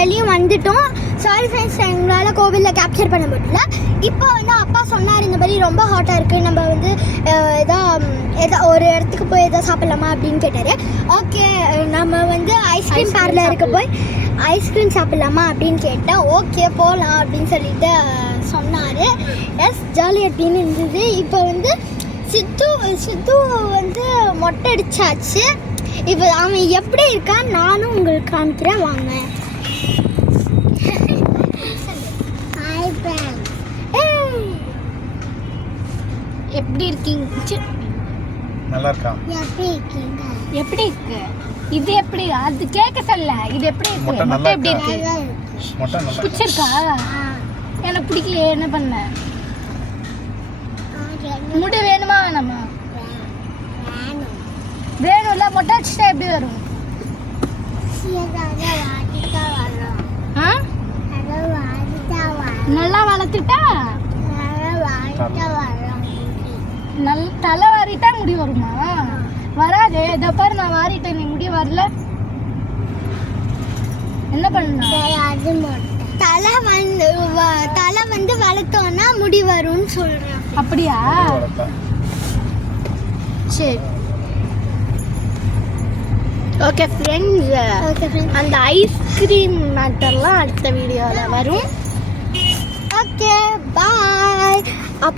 வெளியே வந்துட்டோம். Sorry friends, எங்களால் கோவிலில் கேப்சர் பண்ண முடியல. இப்போ வந்து அப்பா சொன்னார் இந்த மாதிரி ரொம்ப ஹாட்டாக இருக்குது, நம்ம வந்து எதா ஒரு இடத்துக்கு போய் எதாவது சாப்பிட்லாமா அப்படின்னு கேட்டார். ஓகே, நம்ம வந்து ஐஸ்கிரீம் பார்லருக்கு போய் ஐஸ்கிரீம் சாப்பிட்லாமா அப்படின்னு கேட்டால் ஓகே போகலாம் அப்படின்னு சொல்லிட்டு சொன்னார். எஸ், ஜாலி அப்படின்னு இருந்தது. இப்போ வந்து சித்து வந்து மொட்டை அடிச்சாச்சு. இப்போ அவன் எப்படி இருக்கான்னு நானும் உங்களுக்கு காமிக்கிறேன், வாங்க. எப்படி இருக்கீங்க? நல்லா இருக்கா? எப்படி இருக்கு? இது எப்படி? அது கேட்க சொல்ல. இது எப்படி இருக்கு? மொட்டை எப்படி இருக்கு? பிடிச்சிருக்கா? எனக்கு பிடிக்கலையே, என்ன பண்ண? முடி வேணுமா வேணாமா? வேணும்ல. மொட்டை அடிச்சுட்டா எப்படி வரும்? நல்லா வளர்த்துட்டா தலை வாரிட்டா முடி வருமா? வராது. இதை பாரு, நான் வாரிட்டேன், நீ முடி வரல. என்ன பண்ண? தலை வந்து வளர்த்தோன்னா முடி வரும்னு சொல்றேன். அப்படியா? சரி, ஓகே ஃப்ரெண்ட்ஸ். அந்த ஐஸ்கிரீம் மேட்டர்லாம் அடுத்த வீடியோவில் வரும். ஓகே, பாய்.